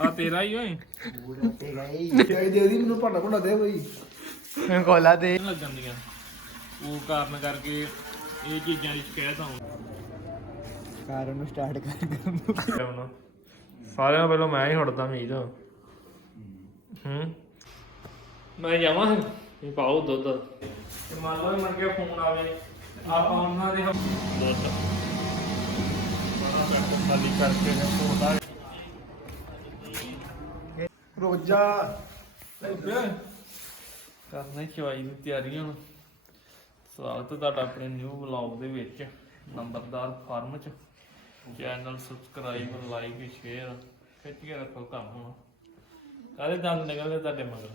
ਆ ਤੇਰਾ ਹੀ ਓਏ। ਤੇ ਚਾਹੀ ਦੇ ਦੀ ਮੈਨੂੰ ਭਾਂਡਾ ਭੁੰਡਾ ਦੇ ਬਈ ਮੈਂ ਕੋਲਾ ਦੇ। ਲੱਗਣ ਦੀਆਂ। ਉਹ ਕਾਰਨ ਕਰਕੇ ਇਹ ਚੀਜ਼ਾਂ ਦੀ ਸ਼ਿਕਾਇਤ ਆਉਂਦੀ ਕਾਰ ਨੂੰ ਸਟਾਰਟ ਕਰ ਹੁਣ। ਸਾਰਿਆਂ ਨਾਲੋਂ ਪਹਿਲਾਂ ਮੈਂ ਹੀ ਹਟਦਾ ਮੀਤ। ਹੂੰ। ਮੈਂ ਜਾਵਾਂ ਇਹ ਪਾਓ ਦੁੱਧ। ਤੇ ਮੰਨ ਲਓ ਮਨ ਕੇ ਫੋਨ ਆਵੇ। ਆਪਾਂ ਉਹਨਾਂ ਦੇ ਦੁੱਧ। ਬੜਾ ਕਰਕੇ ਨੇ ਸੋਦਾ ਰੋਜਾ। ਕਰਨਾ ਚਵਾਈ ਦੀ ਤਿਆਰੀਆਂ ਹੁਣ। ਸਵਾਗਤ ਹੈ ਤੁਹਾਡਾ ਆਪਣੇ ਨਿਊ ਵਲੌਗ ਦੇ ਵਿੱਚ ਨੰਬਰਦਾਰ ਫਾਰਮ ਚ। ਚੈਨਲ ਸਬਸਕ੍ਰਾਈਬ ਲਾਈਕ ਸ਼ੇਅਰ ਖਿੱਚ ਕੇ ਰੱਖੋ ਕੰਮ ਹੁਣ। ਕਾਹਦੇ ਦੰਦ ਨਿਕਲਦੇ ਤੁਹਾਡੇ ਮਗਰ?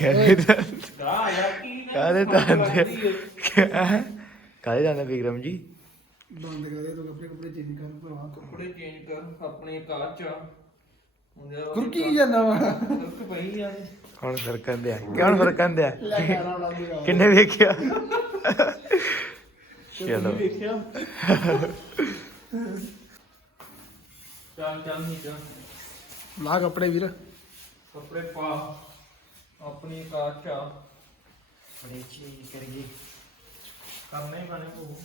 ਕਾਹਦੇ ਦਾ ਕਾ ਯਾਰ ਕੀ ਕਾਹਦੇ ਦੰਦ? ਕਾਹਦੇ ਦੰਦ ਵਿਕਰਮ ਜੀ? ਬੰਦ ਕਰ ਦੇ ਤੂੰ ਕੱਪੜੇ ਕੱਪੜੇ ਚੇਂਜ ਕਰ ਭਰਾ ਕੱਪੜੇ ਚੇਂਜ ਕਰ ਆਪਣੇ ਕਾਚ ਆ। ਆ ਕੁਰਕੀ ਜਾਂਦਾ ਵਾ। ਪਈ ਯਾਰ ਕੌਣ ਫਰਕਨ ਦਿਆ? ਕੌਣ ਫਰਕਨ ਦਿਆ? ਕੇ ਕਿੰਨੇ ਵੇਖਿਆ? ਚਲੋ। ਵੇਖਿਆ। ਚੱਲ ਚੱਲ ਨਹੀਂ ਚੱਲ ਲਾ ਕੱਪੜੇ ਵੀਰ। ਕੱਪੜੇ ਪਾ। ਆਪਣੀ ਕਾਚ ਆ। ਬੜੇ ਚੀਜ਼ ਕਰੀਏ ਕਰਨੇ ਹੀ ਪੈਣੇ ਕੋ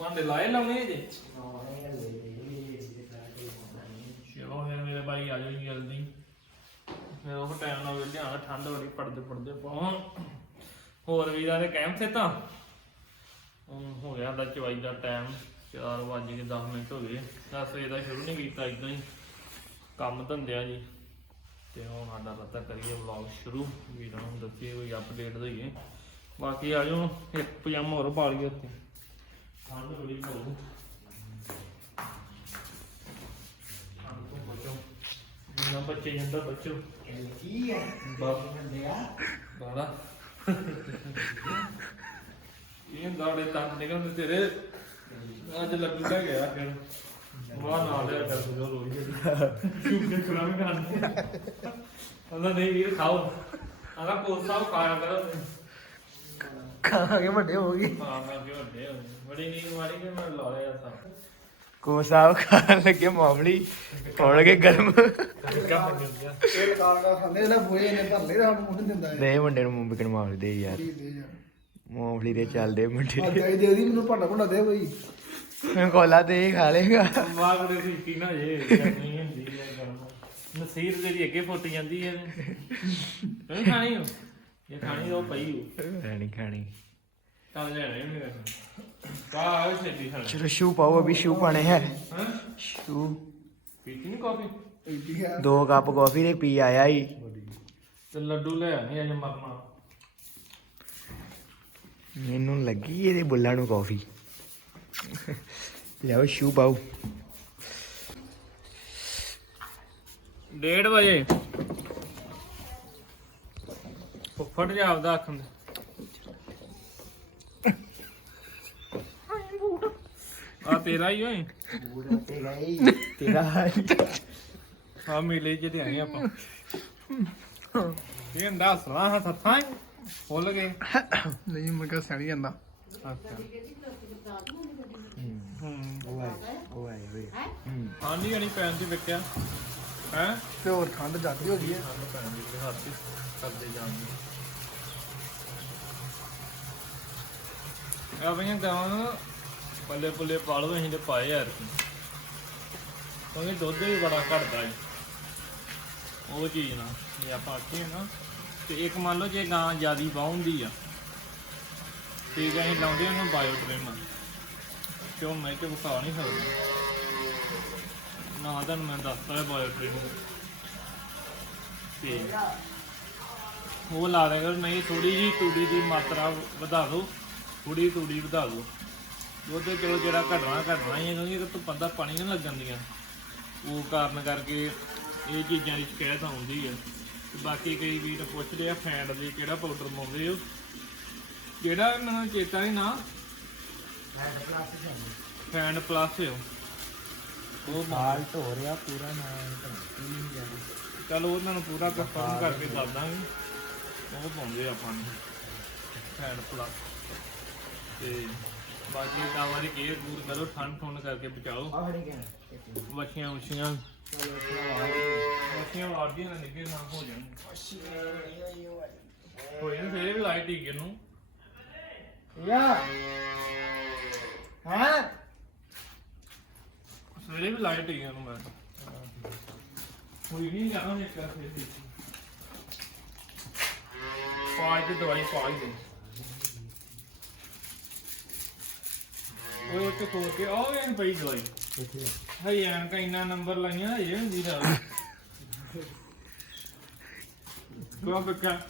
ਭਾਂਡੇ ਲਾਏ ਲਾਉਣੇ ਜੇ ਚਲੋ ਫਿਰ ਮੇਰੇ ਭਾਈ ਆ ਜਾਓ ਜਲਦੀ। ਫਿਰ ਉਹ ਟਾਈਮ ਨਾਲ ਵੇਲੇ ਆਣਾ ਠੰਡ ਬੜੀ, ਪੜਦੇ ਪੜਦੇ ਪਾਉਂ ਹੋਰ ਵੀਰਾਂ ਦੇ ਕੈਂਪ ਤੇ ਤਾਂ ਹੋ ਗਿਆ ਦਾ ਚਵਾਈ ਦਾ ਟਾਈਮ 4 ਵਜੇ ਕੇ 10 ਮਿੰਟ ਹੋ ਗਏ। ਦਸ ਵਜੇ ਦਾ ਸ਼ੁਰੂ ਨਹੀਂ ਕੀਤਾ ਇਦਾਂ ਹੀ। ਕੰਮ ਧੰਦਿਆਂ ਜੀ। ਤੇ ਹੁਣ ਸਾਡਾ ਪਤਾ ਕਰੀਏ ਵਲੌਗ ਸ਼ੁਰੂ। ਵੀਰਾਂ ਨੂੰ ਦੱਸੀਏ ਕੋਈ ਅਪਡੇਟ ਦਈਏ। ਬਾਕੀ ਆ ਜਾਓ, ਇੱਕ ਪਜਾਮਾ ਹੋਰ ਪਾ ਲਈਏ ਉੱਤੇ ਠੰਡ ਬੜੀ ਪਊ ਠੰਡ ਤੋਂ ਬਚੋ ਜਿੰਨਾ ਬੱਚੇ ਜਾਂਦਾ ਬੱਚੋ ਕੀ ਹੈ ਬਾੜਾ ਇਹ ਗਾੜੇ ਤੰਨ ਨਿਕਲਦੇ ਤੇਰੇ ਅੱਜ ਲੱਗੂ ਲੈ ਗਿਆ ਫਿਰ ਵਾਹ ਨਾ ਲਿਆ ਕਰ ਦੋ ਰੋਈ ਚੁੱਪ ਕੇ ਕਰਾਂ ਖਾਣੇ ਉਹਨਾਂ ਨਹੀਂ ਵੀਰ ਖਾਓ ਆਗਾ ਕੋਸਾ ਖਾਇਆ ਕਰੋ ਖਾਗੇ ਵੱਡੇ ਹੋ ਗਏ। ਹਾਂ ਮੈਂ ਵੀ ਵੱਡੇ ਹੋਏ ਬੜੀ ਨੀਂਦ ਮਾਰੀ ਕਿ ਮੈਂ ਲਾ ਲਿਆ ਸਭ। ਕੋ ਸਾਹਿਬ ਖਾਣ ਲੱਗੇ ਮਾਮਲੀ ਹੋਣਗੇ ਗਰਮ। ਕੰਮ ਕਰ ਗਿਆ ਇਹ ਦਾ ਬੋਏ ਨੇ ਧਰ ਲੈ ਸਾਨੂੰ ਮੁੰਡੇ ਦਿੰਦਾ ਹੈ ਦੇ ਮੁੰਡੇ ਨੂੰ ਮੁੰਬਈ ਮਾਮਲੀ ਦੇ ਯਾਰ। ਦੇ ਯਾਰ। ਮਾਮਲੀ ਦੇ ਚੱਲਦੇ ਮੁੰਡੇ। ਆ ਚਾਹੀ ਦੇ ਦੀ ਮੈਨੂੰ ਭਾਂਡਾ ਭੁੰਡਾ ਦੇ ਬਈ। ਮੈਂ ਕੋਲਾ ਦੇ ਖਾ ਲੇਗਾ। ਵਾਗ ਦੇ ਸੀ ਨਾ ਜੇ ਨਹੀਂ ਹੁੰਦੀ ਹੈ ਗਰਮ। ਨਸੀਰ ਜਿਹੜੀ ਅੱਗੇ ਫੁੱਟ ਜਾਂਦੀ ਹੈ। ਨਹੀਂ ਖਾਣੀ ਹੋ? ਇਹ ਖਾਣੀ ਉਹ ਪਈ ਹੋ ਰਾਣੀ ਖਾਣੀ। ਚੱਲ ਲੈਣੇ ਨਹੀਂ ਕਰਨਾ ਕਾ ਆਵੇ ਛੇਤੀ ਖਾਣਾ। ਚਲੋ ਸ਼ੂ ਪਾਓ ਅਭੀ ਸ਼ੂ ਪਾਣੇ ਹੈ। ਹਾਂ? ਸ਼ੂ। ਪੀਤੀ ਨਹੀਂ ਕਾਫੀ ਦੋ ਕੱਪ ਕਾਫੀ ਦੇ ਪੀ ਆਇਆ ਹੀ ਤੇ ਲੱਡੂ ਲੈ ਆਣੀ ਅਜ ਮਰਨਾ ਮੈਨੂੰ ਲੱਗੀ ਇਹਦੇ ਬੁੱਲਾਂ ਨੂੰ ਕਾਫੀ ਲਿਆਓ ਸ਼ੂ ਪਾਓ। 1:30 ਵਜੇ। ਫੁੱਫੜ ਜਾ ਆਪਦਾ ਆਖਣ ਦੇ ਆ ਤੇਰਾ ਹੀ ਓਏ। ਤੇਰਾ ਆ ਮੇਲੇ ਚ ਤੇ ਆਏ ਆਪਾਂ। ਇਹ ਅੰਦਾ ਸਲਾ ਹੱਥ ਹੱਥਾਂ ਖੁੱਲ ਗਏ। ਨਹੀਂ ਮੈਂ ਕਿਹਾ ਸੜੀ ਜਾਂਦਾ। ਅੱਛਾ। ਹੂੰ। ਉਹ ਆਏ ਉਹ ਆਏ ਵੇ ਹੂੰ ਆਂਦੀ ਆਣੀ ਪੈਣ ਦੀ ਵਿਕਿਆ ਹੈ? ਤੇ ਹੋਰ ਠੰਡ ਜਾਂਦੀ ਹੋ ਗਈ ਹੈ। ਸਾਨੂੰ ਪੈਣ ਦੀ ਹੱਥ ਹੀ ਕਰਦੇ ਜਾਂਦੇ ਆ ਬਈਆਂ ਗਾਵਾਂ ਨੂੰ ਪੱਲੇ ਪੁੱਲੇ ਪਾ ਅਸੀਂ ਤੇ ਪਾਏ ਯਾਰ ਕਿਉਂਕਿ ਦੁੱਧ ਵੀ ਬੜਾ ਘਟਦਾ ਹੈ ਉਹ ਚੀਜ਼ ਨਾ, ਜੇ ਆਪਾਂ ਆਖੀਏ ਨਾ, ਤੇ ਇੱਕ ਮੰਨ ਲਓ ਜੇ ਗਾਂ ਜਿਆਦੀ ਬਾਉਂਦੀ ਆ, ਠੀਕ ਹੈ ਅਸੀਂ ਲਾਉਂਦੇ ਉਹਨੂੰ ਬਾਇਓ ਟ੍ਰਿਮ ਕਿਉਂ ਮੈਂ ਤੇ ਵਿਖਾ ਨਹੀਂ ਸਕਦਾ। ਨਾ ਤੁਹਾਨੂੰ ਮੈਂ ਦੱਸਦਾ ਹੈ ਬਾਇਓ ਟ੍ਰਿਮ ਤੇ ਉਹ ਲਾ ਦੇ ਕਰ ਨਹੀਂ ਥੋੜੀ ਜੀ ਤੂੜੀ ਦੀ ਮਾਤਰਾ ਵਧਾ ਦਿਓ। ਥੋੜੀ ਤੂੜੀ ਵਧਾ ਦਿਓ। ਦੁੱਧ ਚਲੋ ਜਿਹੜਾ ਘਟਣਾ ਘਟਣਾ ਹੀ ਹੈ ਕਿਉਂਕਿ ਇਹ ਤੋਂ ਪੱਦਾ ਪਾਣੀ ਨਹੀਂ ਲੱਗਣ ਦੀਆਂ। ਉਹ ਕਾਰਨ ਕਰਕੇ ਇਹ ਚੀਜ਼ਾਂ ਦੀ ਸ਼ਿਕਾਇਤ ਆਉਂਦੀ ਹੈ ਤੇ ਬਾਕੀ ਕਈ ਵੀਰ ਪੁੱਛਦੇ ਆ ਫੈਂਡ ਦੀ ਕਿਹੜਾ ਪਾਊਡਰ ਪਾਉਂਦੇ ਹੋ? ਜਿਹੜਾ ਮੈਨੂੰ ਚੇਤਾ ਨਹੀਂ ਨਾ। ਫੈਂਡ ਪਲੱਸ ਹੋ ਉਹ। ਹਾਲ ਹੋ ਰਿਹਾ ਪੂਰਾ ਨਾ ਚਲ ਉਹਨਾਂ ਨੂੰ ਪੂਰਾ ਕਨਫਰਮ ਕਰਕੇ ਦੱਸ ਦਾਂਗੇ। ਉਹ ਪਾਉਂਦੇ ਆ ਆਪਾਂ ਨੂੰ। ਫੈਂਡ ਪਲੱਸ ਤੇ ਬਾਕੀ ਕਾਵਾਂ ਦੀ ਕੇਅਰ ਦੂਰ ਕਰੋ ਠੰਡ ਠੁੰਡ ਕਰਕੇ ਬਚਾਓ। ਆ ਫੜੀ ਕੇ ਵਸ਼ੀਆਂ ਵਸ਼ੀਆਂ ਵਸ਼ੀਆਂ ਵਾਰਦੀਆਂ ਨਾ ਨਿੱਕੇ ਨਾ ਹੋ ਜਾਣ। ਹੋਏ ਨਾ ਫੇਰ ਵੀ ਲਾਈਟ ਹੀ ਨੂੰ। ਯਾ! ਹਾਂ? ਸਵੇਰੇ ਵੀ ਲਾਈਟ ਹੀ ਨੂੰ ਮੈਂ। ਹੋਈ ਨਹੀਂ ਜਾਣਾ ਇੱਕ ਕਰ ਫੇਰ ਵੀ ਪਾਜ ਦਵਾਈ ਪਾਜ ਦੇ। ਉਹ ਉੱਤੇ ਖੋਲ ਕੇ ਉਹ ਐਨ ਪਈ ਦਵਾਈ ਹਈ ਐਨ ਕਾ ਇੰਨਾ ਨੰਬਰ ਲਾਈਆਂ ਇਹ ਹੁੰਦੀ ਦਾ ਕੋ ਬੱਕਾ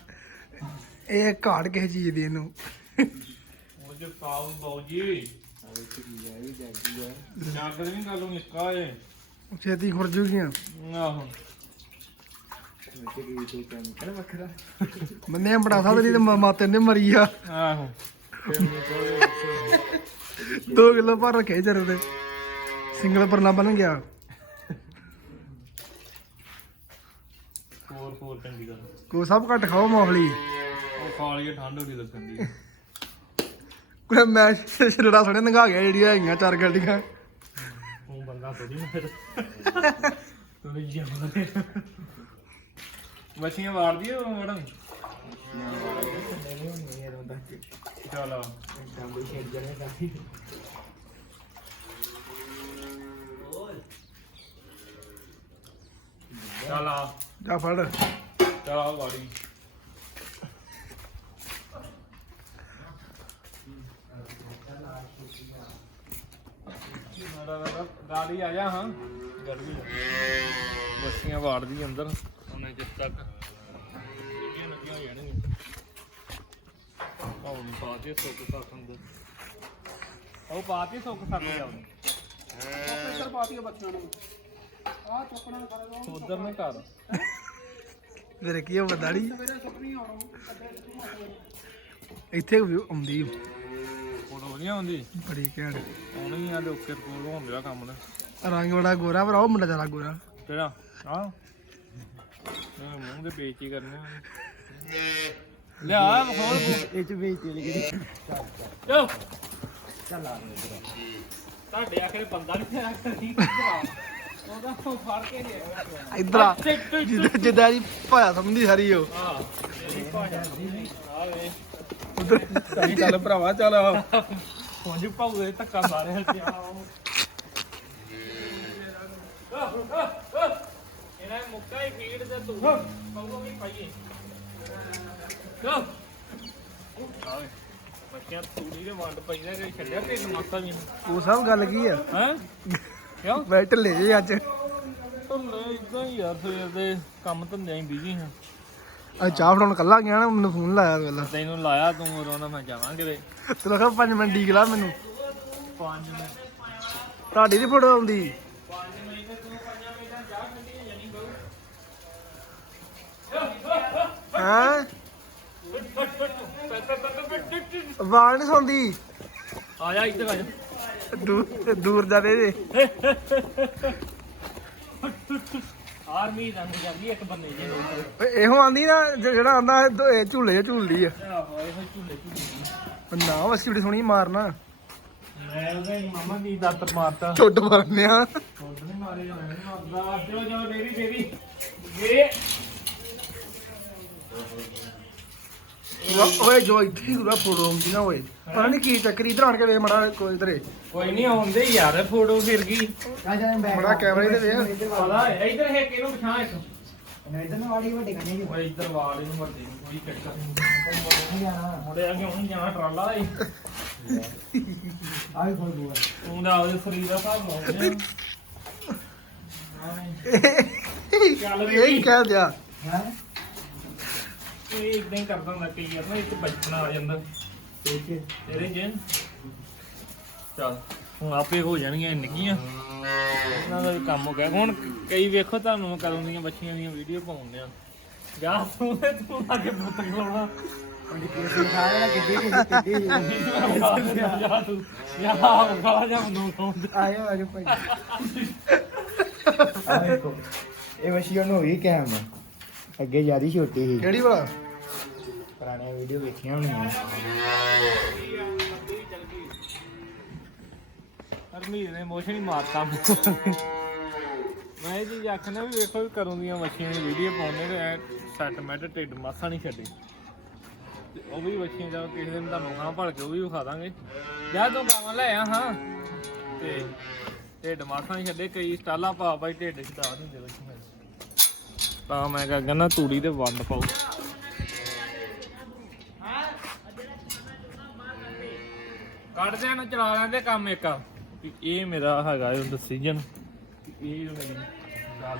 ਇਹ ਘਾਟ ਕਿਸੇ ਚੀਜ਼ ਦੀ ਇਹਨੂੰ। ਉਹ ਜੋ ਪਾਉ ਬੌਜੀ ਜਾਗਰ ਨਹੀਂ ਗੱਲ ਉਹ ਨਿੱਕਾ ਏ ਛੇਤੀ ਖੁਰ ਜੂਗੀਆਂ। ਆਹੋ। ਬੜਾ ਸਾਹਿਬ ਦੀ ਤੇ ਮ- ਮਾਤੇ ਨੇ ਮਰੀ ਆ। ਆਹੋ। 2 ਕਿਲੋ ਭਰ ਰੱਖੇ ਜਰੇ ਤੇ ਸਿੰਗਲ ਪਰਨਾ ਬਣ ਗਿਆ। ਹੋਰ ਹੋਰ ਚੰਗੀ ਗੱਲ ਕੋ ਸਭ ਘੱਟ ਖਾਓ ਮੌਫਲੀ ਉਹ ਖਾ ਲਈ ਠੰਡ ਹੋਣੀ ਲੱਗਣ ਦੀ ਕੋਈ ਮੈਂ ਛੜੜਾ ਸਣੇ ਨੰਗਾ ਗਿਆ ਜਿਹੜੀਆਂ ਹੈਗੀਆਂ ਚਾਰ ਗੱਡੀਆਂ। ਤੂੰ ਬੰਦਾ ਥੋੜੀ ਨਾ ਫਿਰ। ਤੂੰ ਜਾਂਦਾ ਬੱਚੀਆਂ ਵਾਰਦੀ ਉਹ ਮੈਡਮ? ਚਲ ਚਲ ਜਾ ਫੜ। ਚਲ ਵਾੜੀ ਗਾੜੀ। ਆ ਜਾ ਹਾਂ। ਗਰਮੀ ਬੱਸੀਆਂ ਵਾੜਦੀ ਅੰਦਰ। ਉਹਨੇ ਜਿਸ ਤੱਕ ਪਾਤੇ ਸੁੱਕ ਸੱਕ ਅੰਦਰ ਉਹ ਪਾਤੇ ਸੁੱਕ ਸੱਕ ਜਾਉਂਦੇ ਪ੍ਰੈਸ਼ਰ ਪਾਤੀ ਬੱਚਿਆਂ ਨੂੰ। ਆ ਚੁੱਕਣਾ ਸਾਰੇ ਉਧਰ ਨੇ ਘਰ। ਮੇਰੇ ਕੀ ਹੋ ਦਾੜੀ? ਸਵੇਰੇ ਸੁਪਨੀ ਆਉਣਾ। ਇੱਥੇ ਵੀ ਆਉਂਦੀ। ਫੋਟੋ ਵਧੀਆ ਹੁੰਦੀ ਬੜੀ ਘੈਂਟ। ਆਉਣੀ ਆ ਓਕੇ ਕੋਲ ਹੁੰਦਿਆ ਕੰਮ ਨੇ ਰੰਗ ਬੜਾ ਗੋਰਾ ਪਰ ਉਹ ਮੁੰਡਾ ਜ਼ਿਆਦਾ ਗੋਰਾ। ਕਿਹੜਾ? ਆ ਇਹ ਮੂੰਹ ਦੇ ਹੀ ਕਰਨੇ। ਲਿਆ ਖੋਲ ਇਹ ਚ ਵੇਚੀ ਲਿਖੀ ਚਲ। ਚੱਲ। ਆ ਤੁਹਾਡੇ ਆਖਰੇ ਬੰਦਾ ਨਹੀਂ ਆਇਆ ਕਰੀ? ਉਹਦਾ ਉਹ ਫੜ ਕੇ ਲਿਆ ਇਧਰ ਆ। ਜਿੱਦਾਂ ਜਿੱਦਾਂ ਦੀ ਭਾਇਆ ਸਮਝਦੀ ਸਾਰੀ ਉਹ। ਹਾਂ ਮੇਰੀ ਭਾਜਾ ਆ ਵੇ। ਉਧਰ। ਚੱਲ ਭਰਾਵਾ ਚੱਲ ਪੁੰਜ ਪਾਉ ਧੱਕਾ ਮਾਰਿਆ ਤੇ ਆ ਇਹਨਾਂ ਮੁੱਕਾ ਹੀ ਫੀਡ ਤੇ ਤੂੰ। ਪਾਉ ਵੀ ਪਾਈਏ। ਲੋ ਆਵੇ ਬੱਚਿਆਂ ਤੂੜੀ ਦੇ ਵੰਡ ਪਈਦਾ ਕਿ ਛੱਡਿਆ ਤੇ ਮਾਸਾ ਵੀ ਉਹ ਸਭ ਗੱਲ ਕੀ ਆ? ਹਾਂ? ਕਿਉਂ? ਮੈਂ ਢਿੱਲੇ ਜੇ ਅੱਜ। ਧੰਦੇ ਇਦਾਂ ਹੀ ਯਾਰ ਸਵੇਰ ਦੇ ਕੰਮ ਧੰਦਿਆਂ ਹੀ ਬਿਜ਼ੀ ਹਾਂ। ਅੱਜ ਚਾਹ ਫੜਾਉਣ ਕੱਲਾ ਗਿਆ ਨਾ ਮੈਨੂੰ ਫੋਨ ਲਾਇਆ ਵੇਲਾ ਤੈਨੂੰ ਲਾਇਆ ਤੂੰ ਰੋਣਾ ਮੈਂ ਜਾਵਾਂਗੇ ਵੇ। ਤੂੰ ਕਿਹਾ 5 ਮਿੰਟ ਡੀਕ ਲਾ ਮੈਨੂੰ। 5 ਮਿੰਟ। ਤੁਹਾਡੀ ਦੀ ਫੋਟੋ ਆਉਂਦੀ। 5 ਮਿੰਟ ਤੇ ਤੂੰ 5 ਮਿੰਟਾਂ ਚਾਹ ਠੰਡੀ ਜਾਨੀ ਬਹੂ। ਹਾਂ? ਵਾਲ ਨਹੀਂ ਸੌਂਦੀ ਆ ਜਾ ਇੱਧਰ ਆ ਜਾ। ਦੂਰ ਦੂਰ ਜਾ ਦੇ ਦੇ ਆਰਮੀ ਰੰਗ ਜਾਂਦੀ ਇੱਕ ਬੰਦੇ ਜੇ ਓਏ ਇਹੋ ਆਂਦੀ ਨਾ ਜ- ਜਿਹੜਾ ਆਂਦਾ ਝੂਲੇ ਜਿਹਾ ਝੂਲਦੀ ਆ। ਆਹੋ ਇਹੋ ਝੂਲੇ ਝੂਲੇ ਉਹ ਨਾ ਵਸੀ ਬੜੀ ਸੋਹਣੀ ਮਾਰਨਾ। ਮੈਂ ਉਹਦੇ ਮਾਮਾ ਦੀ ਦਾਤਰ ਮਾਰਤਾ। ਛੁੱਟ ਮਾਰਨੇ ਆ। ਛੋਟ ਨਹੀਂ ਮਾਰੇ ਜਾਣੇ ਮਾਰਦਾ। ਜੋ ਜੋ ਦੇਵੀ ਦੇਵੀ ਗੇ ਵਾ- ਓਏ ਜੋ ਇੱਥੇ ਹੀ ਗੁਰਾ ਫੋਟੋ ਆਉਂਦੀ ਨਾ ਓਏ। ਪਤਾ ਨਹੀਂ ਕੀ ਚੱਕਰ ਇਧਰ ਆਣ ਕੇ ਵੇਖ ਮੜਾ ਕੋਈ ਇਧਰੇ ਕੋਈ ਨਹੀਂ ਆਉਂਦੇ ਯਾਰ ਫੋਟੋ ਫਿਰ ਗਈ ਮੜਾ ਕੈਮਰੇ ਤੇ ਵੇਖ ਪਤਾ ਹੈ ਇੱਧਰ ਹੈ ਕਿਹਨੂੰ ਪਛਾਣ ਇੱਕ ਇਧਰ ਨੂੰ ਵਾੜੀ ਵੱਡੀ ਕੰਨੇ ਜੀ। ਓਏ ਇੱਧਰ ਵੱਡੇ ਨੂੰ ਕੋਈ ਚੱਕਰ ਨਹੀਂ ਨਹੀਂ ਜਾਣਾ ਮੁੰਡੇ ਆ ਕੇ ਹੁਣ ਜਾਣਾ ਟਰਾਲਾ ਏ ਆਈ ਖੋਲ ਦੂਆ ਤੂੰ ਦਾ ਉਹਦੇ ਸਰੀਰ ਦਾ ਹਿਸਾਬ ਲਾਉਂਦੇ ਚੱਲ ਇਹ ਹੀ ਕਹਿ ਦਿਆ। ਹੈ? ਇਹ ਇਦਾਂ ਹੀ ਕਰਦਾ ਹੁੰਦਾ ਕਈ ਵਾਰ ਨਾ ਇੱਕ ਬਚਪਨਾ ਆ ਜਾਂਦਾ। ਠੀਕ ਹੈ ਤੇਰੇ ਜਿੰਨ। ਚੱਲ ਹੁਣ ਆਪੇ ਹੋ ਜਾਣਗੀਆਂ ਨਿੱਕੀਆਂ। ਇਹਨਾਂ ਦਾ ਵੀ ਕੰਮ ਹੋ ਗਿਆ। ਹੁਣ ਕਈ ਵੇਖੋ ਤੁਹਾਨੂੰ ਮੈਂ ਕਦੋਂ ਦੀਆਂ ਬੱਚੀਆਂ ਦੀਆਂ ਵੀਡੀਓ ਪਾਉਂਦੇ ਆ। ਜਾ ਤੂੰ ਤੇ ਤੂੰ ਆ ਕੇ ਪੁੱਤ ਖਲਾਉਣਾ ਉਹ ਕੇਸ ਦਿਖਾ ਰਿਹਾ ਕਿੱਡੀ ਕਿੱਡੀ ਕਿੱਡੀ ਜਾ ਤੂੰ ਯਾ ਗਾਲਾ ਜਾ ਮੈਨੂੰ ਖਾਉਂਦਾ ਆਇਓ ਆਜੋ ਭਾਈ। ਆ ਦੇਖੋ ਇਹ ਵਸ਼ੀ ਉਹਨੂੰ ਹੋਈ ਕੈਮ ਅੱਗੇ ਜਿਆਦੀ ਛੋਟੀ ਸੀ। ਕਿਹੜੀ ਵਾਲਾ? ਪੁਰਾਣੀਆਂ ਵੀਡੀਓ ਵੇਖੀਆਂ ਹੋਣੀਆਂ। ਹਰਮੀਤ ਨੇ ਮੋਸ਼ਨ ਹੀ ਮਾਰਤਾ। ਮੈਂ ਇਹ ਚੀਜ਼ ਆਖਣਾ ਵੀ ਵੇਖੋ ਵੀ ਕਰੋਂ ਦੀਆਂ ਮੱਛੀਆਂ ਦੀ ਵੀਡੀਓ ਪਾਉਂਦੇ ਤੇ ਸੈਟਮੈਂਟ ਢਿੱਡ ਮਾਸਾ ਨਹੀਂ ਛੱਡੇ। ਤੇ ਉਹ ਵੀ ਮੱਛੀਆਂ ਜਦੋਂ ਕਿਸੇ ਦਿਨ ਤੁਹਾਨੂੰ ਖਾਂ ਭੜ ਕੇ ਉਹ ਵੀ ਵਿਖਾ ਦਾਂਗੇ। ਜਾ ਤੂੰ ਗਾਵਾਂ ਲੈ ਆ ਹਾਂ। ਤੇ ਢਿੱਡ ਮਾਸਾ ਨਹੀਂ ਛੱਡੇ ਕਈ ਸਟਾਲਾਂ ਪਾ ਪਾਈ ਢਿੱਡ ਚ ਤਾਂ ਨਹੀਂ ਦੇ ਤਾਂ ਮੈਂ ਕਹਿੰਦਾ ਨਾ ਤੂੜੀ ਤੇ ਵੰਡ ਪਾਓ। ਕੱਢਦੇ ਨੂੰ ਚਲਾ ਲੈਂਦੇ ਕੰਮ ਇੱਕ। ਵੀ ਇਹ ਮੇਰਾ ਹੈਗਾ ਇਹ ਡਿਸੀਜਨ ਇਹ ਮੇਰੀ ਗੱਲ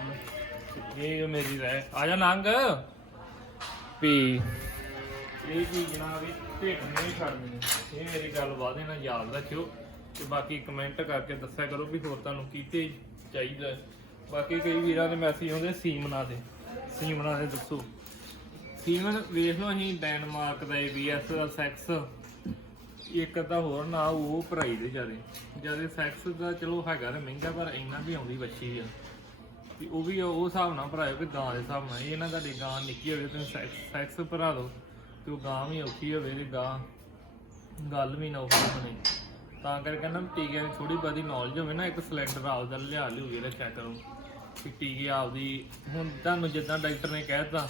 ਇਹ ਮੇਰੀ ਰਹਿ ਆ ਜਾ ਲੰਘ ਵੀ ਇਹ ਚੀਜ਼ ਨਾ ਵੀ ਢਿੱਡ ਨਹੀਂ ਛੱਡਣੀ। ਇਹ ਮੇਰੀ ਗੱਲ ਵਾਦੇ ਨਾਲ ਯਾਦ ਰੱਖਿਓ। ਤੇ ਬਾਕੀ ਕਮੈਂਟ ਕਰਕੇ ਦੱਸਿਆ ਕਰੋ ਵੀ ਹੋਰ ਤੁਹਾਨੂੰ ਕੀਤੇ ਚਾਹੀਦਾ। ਬਾਕੀ ਕਈ ਵੀਰਾਂ ਦੇ ਮੈਸੇਜ ਆਉਂਦੇ ਸੀਮਨਾ ਦੇ। ਸੀਮਨਾ ਦੇ ਦੱਸੋ। ਸੀਮਨ, ਵੇਖ ਲਓ ਅਸੀਂ ਡੈਨਮਾਰਕ ਦਾ ABS ਦਾ ਸੈਕਸ ਇੱਕ ਅੱਧਾ ਹੋਰ ਨਾ, ਉਹ ਭਰਾਈ ਦੇ ਜਿਆਦੇ। ਜਿਆਦੇ ਸੈਕਸ ਦਾ ਚਲੋ ਹੈਗਾ ਤੇ ਮਹਿੰਗਾ, ਪਰ ਇੰਨਾ ਵੀ ਆਉਂਦੀ ਬੱਚੀ ਆ। ਵੀ ਉਹ ਵੀ ਉਹ ਹਿਸਾਬ ਨਾਲ ਭਰਾਇਓ ਕਿ ਗਾਂ ਦੇ ਹਿਸਾਬ ਨਾਲ। ਇਹ ਨਾ ਤੁਹਾਡੀ ਗਾਂ ਨਿੱਕੀ ਹੋਵੇ ਤੁਸੀਂ ਸੈਕਸ ਸੈਕਸ ਭਰਾ ਦਿਓ ਤੇ ਉਹ ਗਾਂ ਵੀ ਔਖੀ ਹੋਵੇ ਤੇ ਗਾਂ ਗੱਲ ਵੀ ਨਾ ਔਖੀ ਬਣੇ। ਤਾਂ ਕਰਕੇ ਨਾ ਟੀਕਿਆਂ ਦੀ ਥੋੜੀ ਬਹੁਤੀ ਨੌਲੇਜ ਹੋਵੇ ਨਾ, ਇੱਕ ਸਿਲੰਡਰ ਆਪਦਾ ਲਿਆ ਲਿਓ ਜਿਹੜਾ ਚੈੱਕ ਕਰੋ। ਕਿ ਟੀਕੇ ਆਪਦੀ। ਹੁਣ ਤੁਹਾਨੂੰ ਜਿੱਦਾਂ ਡਾਕਟਰ ਨੇ ਕਹਿਤਾ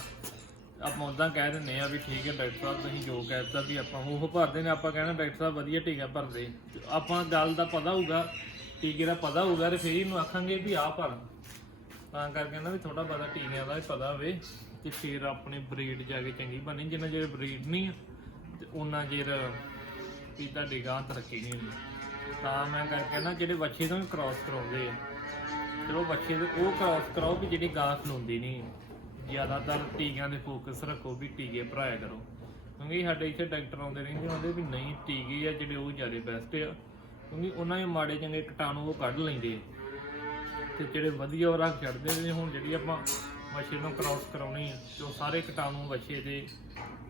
ਆਪਾਂ ਉਦਾਂ ਕਹਿ ਦਿੰਦੇ ਆ ਵੀ ਠੀਕ ਹੈ ਡਾਕਟਰ ਸਾਹਿਬ, ਤੁਸੀਂ ਜੋ ਕਹਿਤਾ ਵੀ ਆਪਾਂ ਉਹ ਭਰਦੇ ਨੇ, ਆਪਾਂ ਕਹਿਣਾ ਡਾਕਟਰ ਸਾਹਿਬ ਵਧੀਆ ਟੀਕਾ ਭਰਦੇ। ਤੇ ਆਪਾਂ ਗੱਲ ਦਾ ਪਤਾ ਹੋਊਗਾ, ਟੀਕੇ ਦਾ ਪਤਾ ਹੋਊਗਾ ਤੇ ਫਿਰ ਇਹਨੂੰ ਆਖਾਂਗੇ ਵੀ ਆਹ ਭਰ। ਤਾਂ ਕਰਕੇ ਨਾ ਵੀ ਥੋੜਾ ਬਹੁਤਾ ਟੀਕਿਆਂ ਦਾ ਵੀ ਪਤਾ ਹੋਵੇ ਤੇ ਫਿਰ ਆਪਣੇ ਬਰੀਡ ਜਾ ਕੇ ਚੰਗੀ ਬਣੀ, ਜਿੰਨਾ ਚਿਰ ਬਰੀਡ ਨਹੀਂ ਆ, ਤੇ ਉਹਨਾਂ ਚਿਰ ਵੀ ਤੁਹਾਡੀ ਗਾਂ ਤਰੱਕੀ ਨਹੀਂ ਹੁੰਦੀ। ਤਾਂ ਮੈਂ ਕਰਕੇ ਨਾ ਜਿਹੜੇ ਬੱਚੇ ਤੋਂ ਕ੍ਰਾਸ ਕਰਾਉਂਦੇ ਆ ਚਲੋ ਬੱਚੇ ਦੇ ਉਹ ਕ੍ਰਾਸ ਕਰਾਓ ਵੀ ਜਿਹੜੀ ਗਾਂ ਖਲੋਂਦੀ ਨਹੀਂ ਜ਼ਿਆਦਾਤਰ ਟੀਕਿਆਂ ਦੇ ਫੋਕਸ ਰੱਖੋ ਵੀ ਟੀਕੇ ਭਰਾਇਆ ਕਰੋ। ਕਿਉਂਕਿ ਸਾਡੇ ਇੱਥੇ ਡਾਕਟਰ ਆਉਂਦੇ ਰਹਿੰਦੇ ਹੁੰਦੇ ਵੀ ਨਹੀਂ ਟੀਕੇ ਆ ਜਿਹੜੇ ਉਹ ਜ਼ਿਆਦਾ ਬੈਸਟ ਆ। ਕਿਉਂਕਿ ਉਹਨਾਂ ਦੇ ਮਾੜੇ ਚੰਗੇ ਕੀਟਾਣੂ ਉਹ ਕੱਢ ਲੈਂਦੇ ਆ। ਤੇ ਜਿਹੜੇ ਵਧੀਆ ਉਹ ਰੱਖ ਛੱਡਦੇ ਨੇ ਹੁਣ ਜਿਹੜੀ ਆਪਾਂ ਬੱਚੇ ਨੂੰ ਕ੍ਰਾਸ ਕਰਾਉਣੀ ਆ, ਤੇ ਉਹ ਸਾਰੇ ਕੀਟਾਣੂ ਬੱਚੇ ਦੇ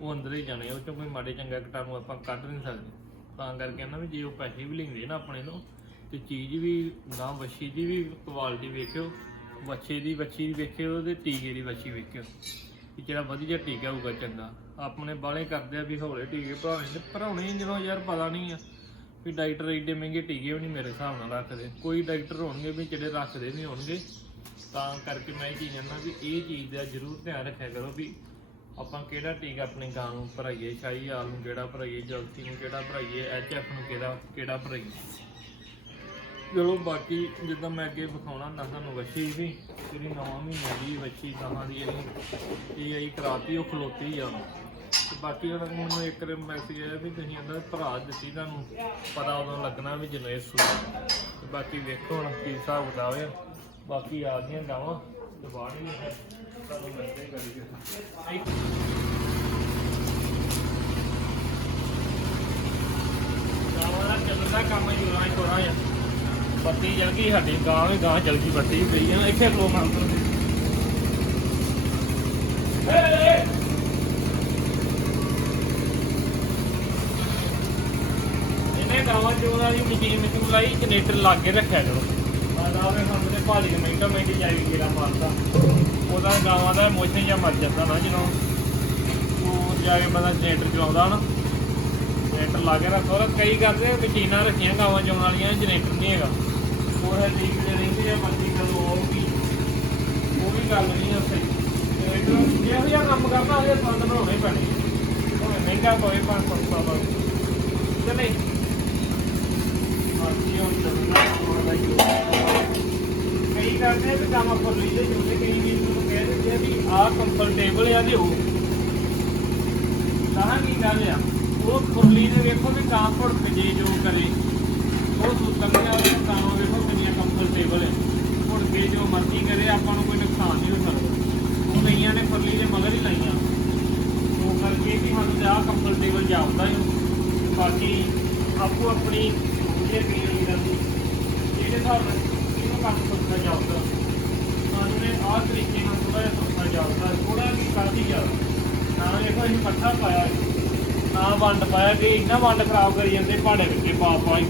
ਉਹ ਅੰਦਰ ਹੀ ਜਾਣੇ ਉਹ ਚੋਂ ਕੋਈ ਮਾੜੇ ਚੰਗਾ ਕੀਟਾਣੂ ਆਪਾਂ ਕੱਢ ਨਹੀਂ ਸਕਦੇ। ਤਾਂ ਕਰਕੇ ਨਾ ਵੀ ਜੇ ਉਹ ਪੈਸੇ ਵੀ ਲੈਂਦੇ ਨਾ ਆਪਣੇ ਨੂੰ ਤੇ ਚੀਜ਼ ਵੀ ਨਾ ਬੱਚੀ ਦੀ ਵੀ ਕੁਆਲਿਟੀ ਵੇਖਿਓ, ਵੱਛੇ ਦੀ ਬੱਚੀ ਦੀ ਵੇਖਿਓ ਤੇ ਟੀਕੇ ਦੀ ਬੱਚੀ ਵੇਖਿਓ। ਕਿ ਜਿਹੜਾ ਵਧੀਆ ਟੀਕਾ ਹੋਊਗਾ ਚੰਗਾ। ਆਪਣੇ ਬਾਲੇ ਕਰਦੇ ਆ ਵੀ ਹੌਲੇ ਟੀਕੇ ਭਰਾਉਣੇ ਤੇ ਭਰਾਉਣੇ ਹੀ ਜਦੋਂ ਯਾਰ ਪਤਾ ਨਹੀਂ ਆ ਵੀ ਡਾਕਟਰ ਏਡੇ ਮਹਿੰਗੇ ਟੀਕੇ ਵੀ ਨਹੀਂ ਮੇਰੇ ਹਿਸਾਬ ਨਾਲ ਰੱਖਦੇ। ਕੋਈ ਡਾਕਟਰ ਹੋਣਗੇ ਵੀ ਜਿਹੜੇ ਰੱਖਦੇ ਨਹੀਂ ਹੋਣਗੇ, ਤਾਂ ਕਰਕੇ ਮੈਂ ਇਹ ਚੀਜ਼ ਕਹਿੰਦਾ ਵੀ ਇਹ ਚੀਜ਼ ਦਾ ਜ਼ਰੂਰ ਧਿਆਨ ਰੱਖਿਆ ਕਰੋ ਵੀ ਆਪਾਂ ਕਿਹੜਾ ਟੀਕਾ ਆਪਣੇ ਗਾਂ ਨੂੰ ਭਰਾਈਏ, ਸ਼ਾਹੀ ਆਲ ਨੂੰ ਕਿਹੜਾ ਭਰਾਈਏ ਜਲਤੀ ਨੂੰ ਕਿਹੜਾ ਭਰਾਈਏ ਐਚਐਫ ਨੂੰ ਕਿਹੜਾ ਕਿਹੜਾ ਭਰਾਈਏ। ਚਲੋ ਬਾਕੀ ਜਿੱਦਾਂ ਮੈਂ ਅੱਗੇ ਵਿਖਾਉਣਾ ਨਾ ਤੁਹਾਨੂੰ ਵੱਛੀ ਵੀ, ਜਿਹੜੀ ਨਵਾਂ ਮਹੀਨੇ ਦੀ ਵੱਛੀ ਗਾਹਾਂ ਦੀ ਜਿਹੜੀ ਇਹ ਆਈ ਕਰਾਤੀ, ਉਹ ਖਲੋਤੀ ਆ। ਤੇ ਬਾਕੀ ਉਹਨਾਂ ਨੂੰ ਮੈਨੂੰ ਇੱਕ ਮੈਸੇਜ ਆਇਆ ਵੀ ਤੁਸੀਂ ਅੰਦਰ ਭਰਾ ਦਿੱਤੀ ਤੁਹਾਨੂੰ, ਪਤਾ ਉਦੋਂ ਲੱਗਣਾ ਵੀ ਜਦੋਂ ਇਹ ਸੂਆ ਤੇ ਬਾਕੀ ਵੇਖੋ ਹੁਣ ਕੀ ਹਿਸਾਬ ਕਿਤਾਬ ਆ। ਬਾਕੀ ਆ ਗਈਆਂ ਗਾਵਾਂ, ਤੇ ਬਾਹਰ ਨਹੀਂ ਤੁਹਾਨੂੰ ਮਿਲਦੇ ਕਰੀ ਗਾਵਾਂ ਦਾ ਚੱਲਦਾ ਕੰਮ ਜੁਰਾਂ ਛੋੜਾ ਆ ਬੱਤੀ ਜਲ ਗਈ, ਸਾਡੀ ਗਾਂ ਵੀ ਗਾਂ ਜਲ ਗਈ, ਬੱਤੀ ਪਈ ਆ। ਇੱਥੇ ਲੋਕ ਅੰਦਰ ਦੇ। ਇਹਨੇ ਗਾਵਾਂ ਚੋਰਾਂ ਦੀ ਮਸ਼ੀਨ ਵਿੱਚ ਲਾਈ ਜਨਰੇਟਰ ਲਾ ਕੇ ਰੱਖਿਆ ਕਰੋ। ਆਦਾ ਉਹਨੇ ਸਾਹਮਣੇ ਭਾਜੀ ਨੇ ਮਿੰਟਾਂ ਮਿੰਟ ਜਾਈ ਗੇੜਾ ਮਾਰਦਾ। ਉਹਦਾ ਗਾਵਾਂ ਦਾ ਮੋਸ਼ਨ ਜਾਂ ਮਰ ਜਾਂਦਾ ਨਾ ਜਦੋਂ ਉਹ ਜਾ ਕੇ ਬੰਦਾ ਜਨਰੇਟਰ ਚਲਾਉਂਦਾ ਨਾ। ਜਨਰੇਟਰ ਲਾ ਕੇ ਰੱਖੋ। ਕਈ ਕਰਦੇ ਮਸ਼ੀਨਾਂ ਰੱਖੀਆਂ ਗਾਵਾਂ ਚੋਣ ਵਾਲੀਆਂ, ਜਨਰੇਟਰ ਨਹੀਂ ਹੈਗਾ। ਉਹ ਲੀਕ ਦੇ ਰਹਿੰਦੇ ਆ ਮਰਜ਼ੀ ਕਰੋ ਉਹ ਉਹ ਵੀ ਗੱਲ ਨਹੀਂ ਆ ਸਹੀ। ਜਿਹੋ ਜਿਹਾ ਕੰਮ ਕਰਨਾ ਉਹਦੇ ਬੰਦ ਬਣਾਉਣੇ ਪੈਣੇ। ਉਹ ਮਹਿੰਗਾ ਪਵੇ 500 ਦਾ ਤੇ ਨਹੀਂ? ਬਾਕੀ ਹੁਣ ਚੱਲਣਾ ਹੁਣ ਦਾ ਕਈ ਕਰਦੇ ਵੀ ਕੰਮ ਆਪਾਂ ਲਈ ਦੇ ਜੁੜੇ ਕਈ ਵੀ ਨੂੰ ਕਹਿ ਦਿੰਦੇ ਆ ਵੀ ਆਹ ਕੰਫਰਟੇਬਲ ਆ ਤੇ ਉਹ। ਤਾਂ ਕੀ ਗੱਲ ਆ? ਉਹ ਖੁਰਲੀ ਦੇ ਵੇਖੋ ਵੀ ਕਾਂ ਭੁੜਕ ਜੇ ਜੋ ਕਰੇ, ਉਹ ਸੁਤੰਗ ਕਿੰਨੀਆਂ ਹੈ। ਹੁਣ ਭੁੜਕੇ ਜੋ ਮਰਜ਼ੀ ਕਰੇ, ਆਪਾਂ ਨੂੰ ਕੋਈ ਨੁਕਸਾਨ ਨਹੀਂ ਹੋ ਸਕਦਾ। ਉਹ ਕਈਆਂ ਨੇ ਖੁਰਲੀ ਦੇ ਮਗਰ ਹੀ ਲਾਈਆਂ। ਉਹ ਕਰਕੇ ਵੀ ਸਾਨੂੰ ਤੇ ਕੰਫਰਟੇਬਲ ਜਾਪਦਾ ਹੈ ਬਾਕੀ ਆਪੋ ਆਪਣੀ ਵਧੀਆ ਕਈ ਵਾਰੀ ਜਿਹੜੇ ਹਿਸਾਬ ਨਾਲ ਇਹਨੂੰ ਕੰਮ ਸੌਖਾ ਜਾਪਦਾ। ਸਾਨੂੰ ਨੇ ਆਹ ਤਰੀਕੇ ਨਾਲ ਥੋੜਾ ਜਿਹਾ ਸੌਖਾ ਜਾਪਦਾ। ਥੋੜਾ ਵੀ ਕਾਫੀ ਜ਼ਿਆਦਾ। ਨਾ ਵੇਖੋ ਅਸੀਂ ਪੱਠਾ ਪਾਇਆ ਹੈ। ਨਾ ਵੰਡ ਪਾਇਆ ਕਿ ਇੰਨਾ ਵੰਡ ਖਰਾਬ ਕਰੀ ਜਾਂਦੇ ਪਹਾੜੇ ਵਿੱਚ ਪਾ ਪਾਈ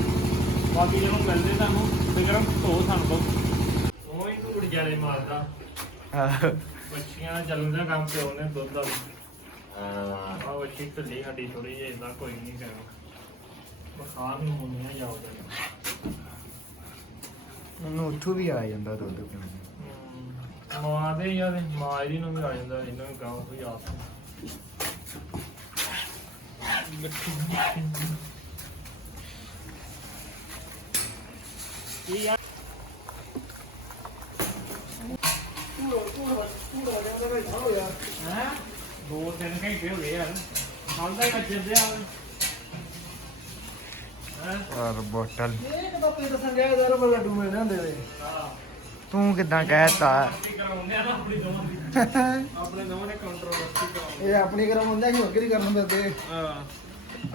ਬਾਕੀ ਜਦੋਂ ਮਿਲਦੇ ਤੁਹਾਨੂੰ ਫਿਕਰਮ ਧੋ ਸਾਨੂੰ ਤੋਂ ਹੀ ਧੂੜ ਜਾਲੇ ਮਾਰਦਾ। ਬੱਚੀਆਂ ਚੱਲਣ ਦਾ ਕੰਮ ਪਿਓ ਨੇ ਦੁੱਧ ਦਾ ਆ ਬੱਚੀ ਢਿੱਲੀ ਸਾਡੀ ਥੋੜੀ ਜਿਹੀ ਇਦਾਂ ਕੋਈ ਨਹੀਂ ਕਰਨਾ ਬਖਾਰ ਨੂੰ ਮੁੰਨੀਆਂ ਜਾਉਂਦੇ ਉਹਨੂੰ ਉੱਥੋਂ ਵੀ ਆ ਜਾਂਦਾ ਦੁੱਧ ਪਿਉਣ ਮਾਂ ਦੇ ਯਾਰ ਮਾਂ ਇਹਦੀ ਨੂੰ ਵੀ ਆ ਜਾਂਦਾ ਇਹਨਾਂ ਨੂੰ ਗਾਉਂ ਕੋਈ ਆਸ ਮਿੱਠੀ ਇਹ ਯਾਰ ਹੈਂ? ਦੋ ਤਿੰਨ ਘੰਟੇ ਹੋ ਗਏ ਯਾਰ ਹਾਲ ਦਾ ਹੀ ਵੱਜਦੇ ਆ ਹੈ ਔਰ ਬੋਟਲ ਇਹ ਕਦੋਂ ਕੋਈ ਦੱਸਣ ਗਿਆ ਯਾਰ ਮੈਂ ਲੱਡੂ ਮਿਲਦੇ ਹੁੰਦੇ ਵੇ ਹਾਂ ਤੂੰ ਕਿਦਾਂ ਕਹਿਤਾ? ਕੀ ਕਰਾਉਂਦੇ ਆ ਨਾ ਆਪਣੀ ਦੋਵਾਂ ਦੀ ਆਪਣੇ ਦੋਵਾਂ ਨੇ ਕੰਟਰੋਵਰਸੀ ਕਰਾਉਂਦੇ ਇਹ ਆਪਣੀ ਕਰਮ ਹੁੰਦਾ ਕਿ ਹੋਰ ਕਿਹਦੀ ਕਰਨ ਦਿੰਦੇ? ਹਾਂ।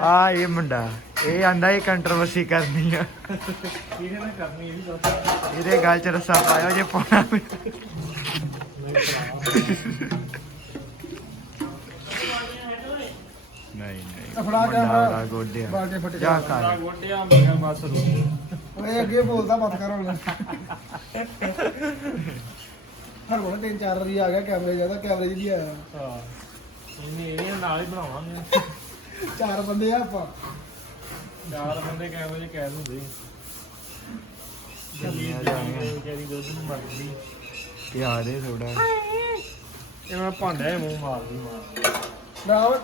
ਆ ਇਹ ਮੁੰਡਾ ਇਹ ਆਂਦਾ ਇਹ ਕੰਟਰੋਵਰਸੀ ਕਰਨੀ ਆ। ਇਹਨੇ ਨਾ ਕਰਨੀ ਇਹ ਵੀ ਦੱਸ ਇਹਦੇ ਗੱਲ ਚ ਰਸਾ ਪਾਇਓ ਜੇ ਪਾਉਣਾ। ਨਹੀਂ ਨਹੀਂ। ਫੜਾ ਜਾ ਗੋਡਿਆ। ਬਾਲਟੇ ਫਟ ਜਾ ਜਾ। ਕਰ ਗੋਡਿਆ ਮੈਂ ਬਸ ਰੁਕ ਓਏ ਅੱਗੇ ਬੋਲਦਾ ਮਤ ਕਰ ਹੁਣ। ਹਰ ਬੋਲ ਤਿੰਨ ਚਾਰ ਵਾਰੀ ਆ ਗਿਆ ਕੈਮਰੇ ਜ਼ਿਆਦਾ ਕੈਮਰੇ 'ਚ ਵੀ ਆਇਆ। ਹਾਂ। ਇਹਨੇ ਇਹ ਨਾਲ ਹੀ ਬਣਾਵਾਂਗੇ ਚਾਰ ਬੰਦੇ ਆ ਆਪਾਂ। ਚਾਰ ਬੰਦੇ ਕੈਮਰੇ 'ਚ ਕੈਦ ਹੁੰਦੇ ਜੰਮੀਆਂ ਜਾਣੀਆਂ ਵਿਚਾਰੀ ਦੁੱਧ ਨੂੰ ਮਰਦੀ ਪਿਆ ਦੇ ਥੋੜਾ ਇਹ ਮੈਂ ਭਾਂਡਾ ਹੀ ਮੂੰਹ ਮਾਰਦੀ ਮਾਰ ਰਾਵ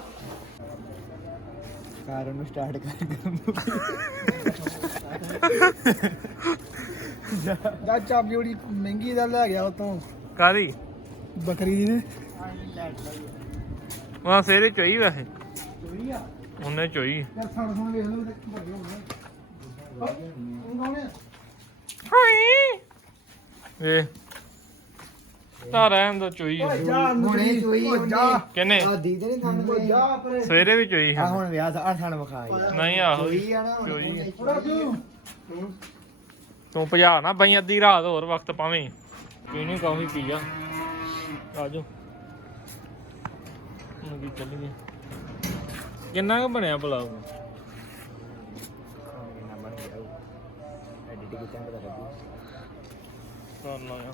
ਕਾਰ ਨੂੰ ਸਟਾਰਟ ਕਰ ਜਾ ਚਾਬੀ ਉਹਦੀ ਮਹਿੰਗੀ ਦਾ ਲੈ ਗਿਆ ਉਤੋਂ ਕਾਦੀ ਬੱਕਰੀ ਦੀ। ਨੇ ਵਾ ਸੇਰੇ ਚੋਈ ਵੈਸੇ। ਚੋਰੀ ਆ। ਉਹਨੇ ਚੋਈ। ਯਾਰ ਸਾਡਾ ਸੁਣ ਵੇਖ ਲਓ ਤੇ ਬੜੇ ਹੋਣੇ। ਉਹ ਕੌਣ ਆ। ਵੇ। ਤਾਂ ਰਹਿਣ ਦੋ ਚੋਈ। ਓਏ ਜਾ ਅੰਦਰ ਹੁਣੇ ਚੋਈ। ਓਏ ਜਾ। ਕਿੰਨੇ? ਆ ਦੀਦੇ ਨਹੀਂ ਓਏ ਤੁਹਾਨੂੰ ਜਾ ਪਰੇ ਸਵੇਰੇ ਵੀ ਚੋਈ ਆ ਹੈ ਹੁਣ ਵਿਆਹ ਦਾ ਆ ਥਣ ਵਿਖਾ ਯਾਰ ਨਹੀਂ ਆਹੋ ਚੋਈ ਆ ਨਾ ਹੁਣ ਚੋਈ। ਥੋੜਾ ਕਿਉਂ ਤੂੰ ਭਜਾ ਨਾ ਬਈ ਅੱਧੀ ਰਾਤ ਹੋਰ ਵਕਤ ਪਾਵੇਂ। ਕੋਈ ਨਹੀਂ ਕਾਹੀ ਪੀ ਜਾ। ਆਜੋ ਹੁਣ ਕੀ ਚੱਲੀਏ। ਕਿੰਨਾ ਕੁ ਬਣਿਆ ਭਲਾ ਉਹ? ਐਡਿਟ ਕੀਤਾ ਪਤਾ ਲੱਗੂ ਕਰਨਾ ਆ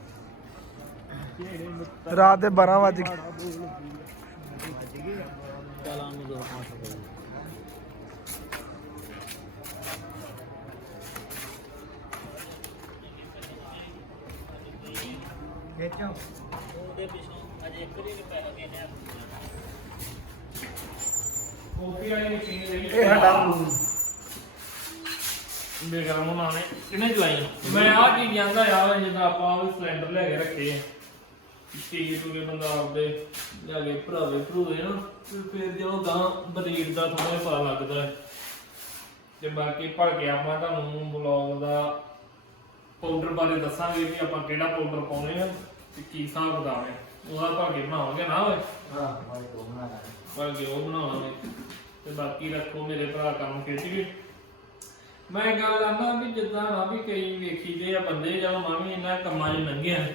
ਰਾਤ ਦੇ 12 ਵਜ ਗਏ ਚੱਲ ਆਨੂੰ ਦੋ ਪਾਸ ਖੇਚੋ ਕੋਫੀ ਵਾਲੀ ਨੇ ਪੀਣੀ ਲਈ ਇਹ ਸਾਡਾ ਰੂਮ। ਬੇਗਰਮ ਉਹਨਾਂ ਨੇ ਕਿਹਨੇ ਚਲਾਈ ਮੈਂ ਆ ਚੀਜ਼ ਜਾਂਦਾ ਆ ਜਿੱਦਾਂ ਆਪਾਂ ਉਹ ਸਿਲੰਡਰ ਲੈ ਕੇ ਰੱਖੇ ਆ। ਚੀਜ਼ ਨੂੰ ਬੰਦਾ ਆਪਦੇ ਲੈ ਕੇ ਭਰਾਵੇ ਭਰੂਵੇ ਨਾ ਤੇ ਫਿਰ ਜਦੋਂ ਗਾਂ ਬਰੀਡ ਦਾ ਥੋੜਾ ਜਿਹਾ ਪਤਾ ਲੱਗਦਾ। ਹੈ ਤੇ ਬਾਕੀ ਭੜ ਕੇ ਆਪਾਂ ਤੁਹਾਨੂੰ ਬਲੌਗ ਦਾ ਪਾਊਡਰ ਬਾਰੇ ਦੱਸਾਂਗੇ ਵੀ ਆਪਾਂ ਕਿਹੜਾ ਪਾਊਡਰ ਪਾਉਣੇ ਆ। ਤੇ ਕੀ ਹਿਸਾਬ ਕਿਤਾਬ ਹੈ? ਉਹਦਾ ਕੇ ਬਣਾਵਾਂਗੇ ਨਾ ਓਏ। ਹਾਂ ਵਾਲੇ ਕੋ ਬਣਾ ਭੜ ਕੇ ਉਹ ਬਣਾਵਾਂਗੇ ਤੇ ਬਾਕੀ ਰੱਖੋ ਮੇਰੇ ਭਰਾ ਕੰਮ ਖਿੱਚ ਕੇ। ਮੈਂ ਗੱਲ ਆਂਦਾ ਵੀ ਜਿੱਦਾਂ ਨਾ ਵੀ ਕਈ ਵੇਖੀਦੇ ਆ ਬੰਦੇ ਜਦੋਂ ਮੈਂ ਵੀ ਇਹਨਾਂ ਕੰਮਾਂ 'ਚ ਲੰਘਿਆ।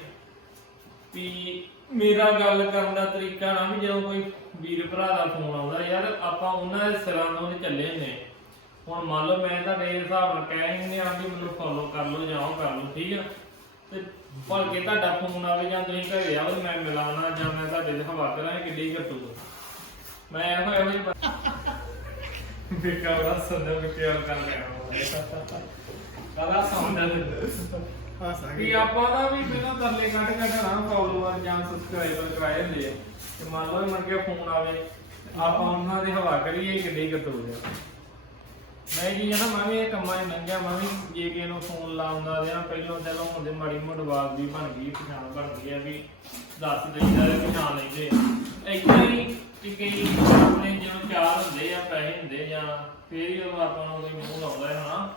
ਵੀ ਮੇਰਾ ਗੱਲ ਕਰਨ ਦਾ ਤਰੀਕਾ ਨਾ ਵੀ ਜਦੋਂ ਕੋਈ ਵੀਰ ਭਰਾ ਦਾ ਫੋਨ ਆਉਂਦਾ ਯਾਰ ਆਪਾਂ ਉਹਨਾਂ ਦੇ ਸਿਰਾਂ ਤੋਂ ਹੀ ਚੱਲੇ ਨੇ ਹੁਣ ਮੰਨ ਲਓ ਮੈਂ ਤੁਹਾਡੇ ਹਿਸਾਬ ਨਾਲ ਕਹਿ ਹੀ ਨਹੀਂ ਆ ਵੀ ਮੈਨੂੰ ਫੋਲੋ ਕਰ ਲਓ ਜਾਂ ਉਹ ਕਰ ਲਓ ਠੀਕ ਆ? ਤੇ ਭਲਕੇ ਤੁਹਾਡਾ ਫੋਨ ਆਵੇ ਜਾਂ ਤੁਸੀਂ ਘਰੇ ਆਓ, ਮੈਂ ਮਿਲਾਣਾ ਜਾਂ ਮੈਂ ਤੁਹਾਡੇ ਦੇ ਹਵਾ ਕਰਾਂ ਕਿੱਡੀ ਘਟੂ ਮੈਂ ਇਹੋ ਇਹੋ ਜਿਹੀ ਬੇਕਾ ਬੜਾ ਸੰਦਰ ਵਿੱਚ ਕਰ ਲਿਆ ਕਦਾ ਸੰਦਰ ਵੀ ਆਪਾਂ ਦਾ ਵੀ ਪਹਿਲਾਂ ਤਰਲੇ ਕੱਢ ਕੱਢ ਨਾ ਜਾਂ ਸਬਸਕ੍ਰਾਈਬਰ ਕਰਾਏ ਹੁੰਦੇ ਆ। ਤੇ ਮੰਨ ਲਓ ਮਨ ਕੇ ਫੋਨ ਆਵੇ, ਆਪਾਂ ਉਹਨਾਂ ਦੇ ਹਵਾ ਕਰੀਏ, ਕਿੱਡੀ ਘਟੂ ਮੈਂ ਕੀ ਜਨਾ ਮੈਂ ਵੀ ਇਹ ਕੰਮਾਂ 'ਚ ਲੰਘਿਆ, ਮੈਂ ਵੀ ਜੇ ਕਿਸੇ ਨੂੰ ਫੋਨ ਲਾਉਂਦਾ ਜਾਂ ਪਹਿਲਾਂ ਚਲੋ ਹੁੰਦੇ ਮਾੜੀ ਮੋਟੀ ਆਵਾਜ਼ ਵੀ ਬਣ ਗਈ, ਪਛਾਣ ਬਣ ਗਈ ਆ ਵੀ ਦੱਸ ਦਈਦਾ ਤੇ ਪਛਾਣ ਲੈਂਦੇ ਏਦਾਂ ਹੀ ਕਿ ਕਈ ਆਪਣੇ ਜਦੋਂ ਚਾਰ ਹੁੰਦੇ ਆ, ਪੈਸੇ ਹੁੰਦੇ ਜਾਂ ਫੇਰ ਹੀ ਉਹ ਆਪਾਂ ਨੂੰ ਕੋਈ ਮੂੰਹ ਲਾਉਂਦਾ ਹੈ ਹਨਾ